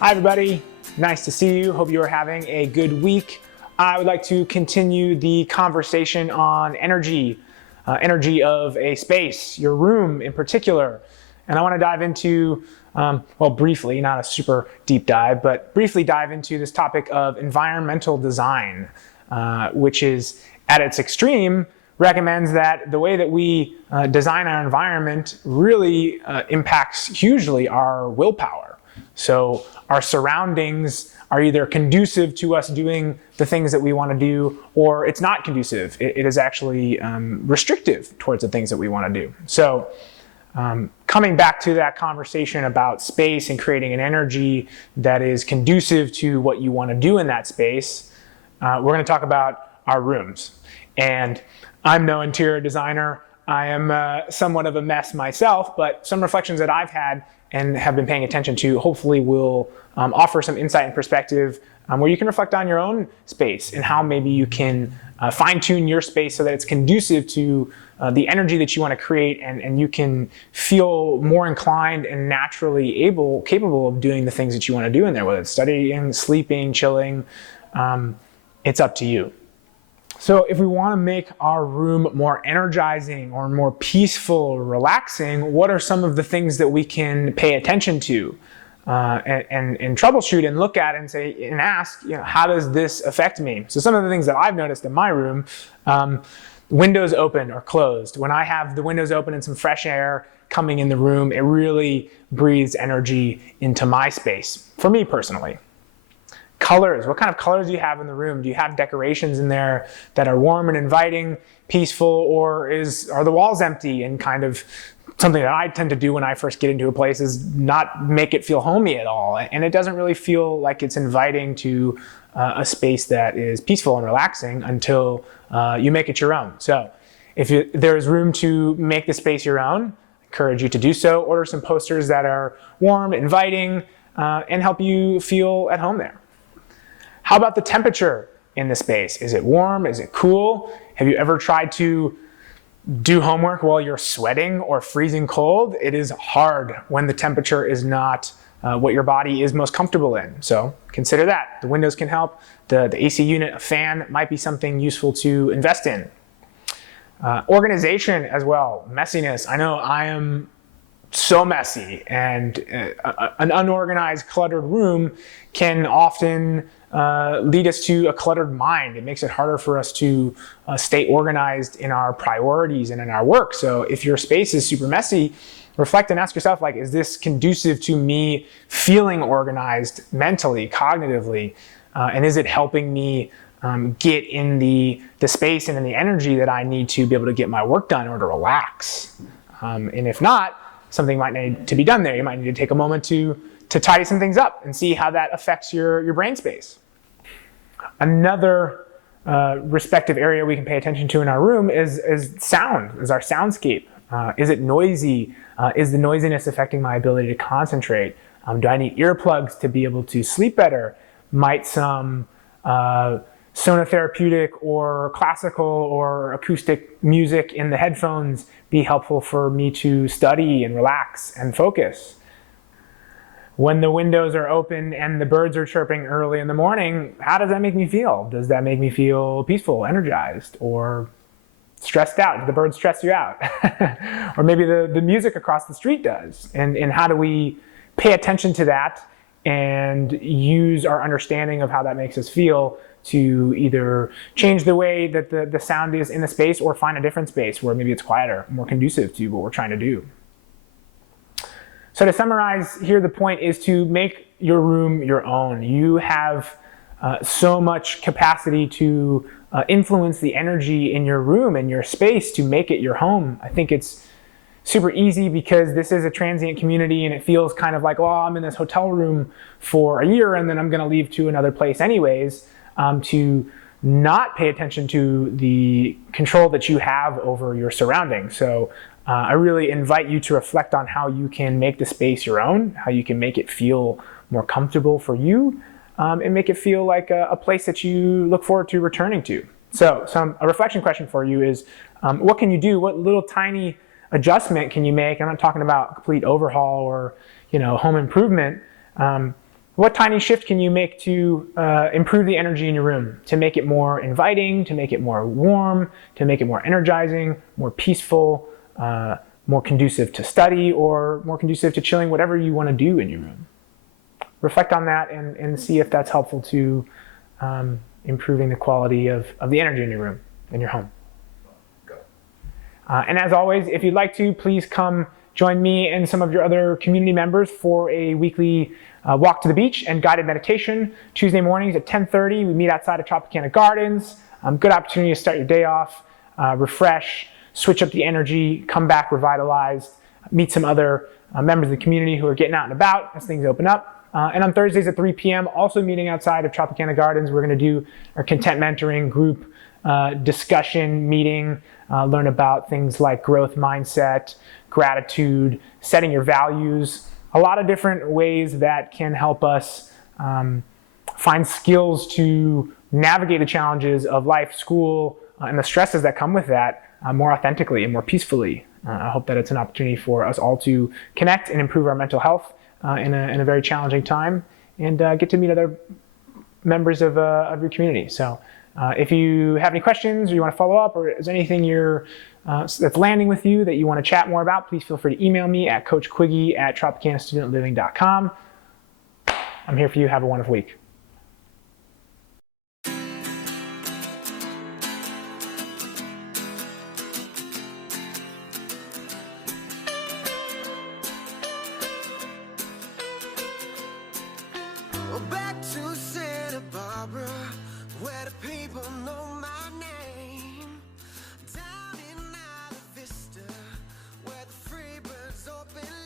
Hi everybody, nice to see you. Hope you are having a good week. I would like to continue the conversation on energy of a space, your room in particular. And I want to dive into, well, briefly, not a super deep dive, but briefly dive into this topic of environmental design, which is at its extreme recommends that the way that we design our environment really impacts hugely our willpower. So our surroundings are either conducive to us doing the things that we want to do, or it's not conducive. It is actually restrictive towards the things that we want to do. So coming back to that conversation about space and creating an energy that is conducive to what you want to do in that space, we're going to talk about our rooms. And I'm no interior designer. I am somewhat of a mess myself, but some reflections that I've had and have been paying attention to hopefully will offer some insight and perspective where you can reflect on your own space and how maybe you can fine-tune your space so that it's conducive to the energy that you want to create, and you can feel more inclined and naturally capable of doing the things that you want to do in there, whether it's studying, sleeping, chilling. It's up to you. So if we want to make our room more energizing or more peaceful or relaxing, what are some of the things that we can pay attention to and troubleshoot and look at and say and ask, how does this affect me? So some of the things that I've noticed in my room, windows open or closed. When I have the windows open and some fresh air coming in the room, it really breathes energy into my space, for me personally. Colors, what kind of colors do you have in the room? Do you have decorations in there that are warm and inviting, peaceful, or are the walls empty? And kind of something that I tend to do when I first get into a place is not make it feel homey at all. And it doesn't really feel like it's inviting to a space that is peaceful and relaxing until you make it your own. So if there is room to make the space your own, I encourage you to do so. Order some posters that are warm, inviting, and help you feel at home there. How about the temperature in the space? Is it warm? Is it cool? Have you ever tried to do homework while you're sweating or freezing cold? It is hard when the temperature is not what your body is most comfortable in. So consider that. The windows can help. The AC unit, a fan, might be something useful to invest in. Organization as well, messiness. I know I am so messy, and an unorganized, cluttered room can often lead us to a cluttered mind. It makes it harder for us to stay organized in our priorities and in our work. So if your space is super messy, reflect and ask yourself, is this conducive to me feeling organized mentally, cognitively? And is it helping me get in the space and in the energy that I need to be able to get my work done or to relax? And if not, something might need to be done there. You might need to take a moment to tidy some things up and see how that affects your brain space. Another respective area we can pay attention to in our room is sound, is our soundscape. Is it noisy? Is the noisiness affecting my ability to concentrate? Do I need earplugs to be able to sleep better? Might some sonotherapeutic or classical or acoustic music in the headphones be helpful for me to study and relax and focus? When the windows are open and the birds are chirping early in the morning, how does that make me feel? Does that make me feel peaceful, energized, or stressed out? Do the birds stress you out? Or maybe the music across the street does. And how do we pay attention to that and use our understanding of how that makes us feel to either change the way that the sound is in the space, or find a different space where maybe it's quieter, more conducive to what we're trying to do. So to summarize here, the point is to make your room your own. You have so much capacity to influence the energy in your room and your space to make it your home. I think it's super easy because this is a transient community and it feels kind of like, well, I'm in this hotel room for a year and then I'm going to leave to another place anyways, to not pay attention to the control that you have over your surroundings. So I really invite you to reflect on how you can make the space your own, how you can make it feel more comfortable for you, and make it feel like a place that you look forward to returning to. So a reflection question for you is, what can you do? What little tiny adjustment can you make? I'm not talking about a complete overhaul or home improvement. What What tiny shift can you make to improve the energy in your room, to make it more inviting, to make it more warm, to make it more energizing, more peaceful, more conducive to study, or more conducive to chilling, whatever you want to do in your room? Reflect on that and see if that's helpful to improving the quality of the energy in your room, in your home. And as always, if you'd like to, please come join me and some of your other community members for a weekly walk to the beach and guided meditation. Tuesday mornings at 10:30, we meet outside of Tropicana Gardens. Good opportunity to start your day off, refresh, switch up the energy, come back revitalized, meet some other members of the community who are getting out and about as things open up. And on Thursdays at 3 p.m., also meeting outside of Tropicana Gardens, we're going to do our content mentoring group discussion meeting, learn about things like growth mindset, gratitude, setting your values, a lot of different ways that can help us find skills to navigate the challenges of life, school, and the stresses that come with that more authentically and more peacefully. I hope that it's an opportunity for us all to connect and improve our mental health in a very challenging time, and get to meet other members of your community. So if you have any questions or you want to follow up, or is anything that's landing with you that you want to chat more about, please feel free to email me at coachquiggy@tropicanastudentLiving.com. I'm here for you. Have a wonderful week.